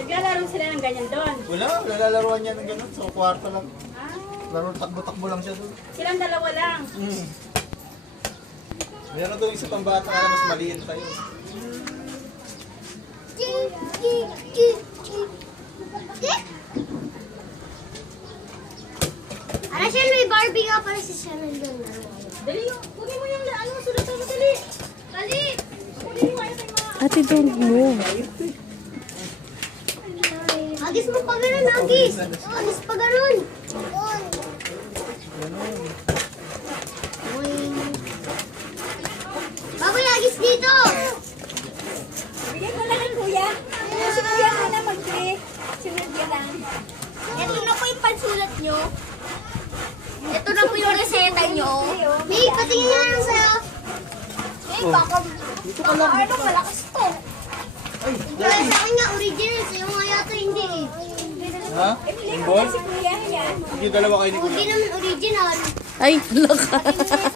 Naglalaro sila ng ganyan doon. Wala, lalalaruan niya ng ganun. So, kwarto lang. Ah, Laro, takbo-takbo lang siya doon. silang dalawa lang. Meron doon isa pang bata na mas maliit tayo. Ano siya, may Barbie nga pala si Shannon doon. Dali yung, kunin mo yung ano, sulat mo, dali. Dali. Kunin mo kayo kay mga... Ate, don't move. Agis mo pa ganun, Agis. Agis pa ganun. Baboy, Agis dito. Bigyan ko lang ng kuya. Si kuya ko na mag-play. Sunod yan lang. Ito na po yung pansulat nyo. Ito na po yung reseta nyo. May, patingin nga lang sa'yo. Eh, baka ano, malakas to. Kaya sa akin nga, original. Sa'yo nga yata hindi eh. Ha? Emily, Ball? si kuya yan. Yung dalawa kayo ni Hindi naman original. Ay, laka.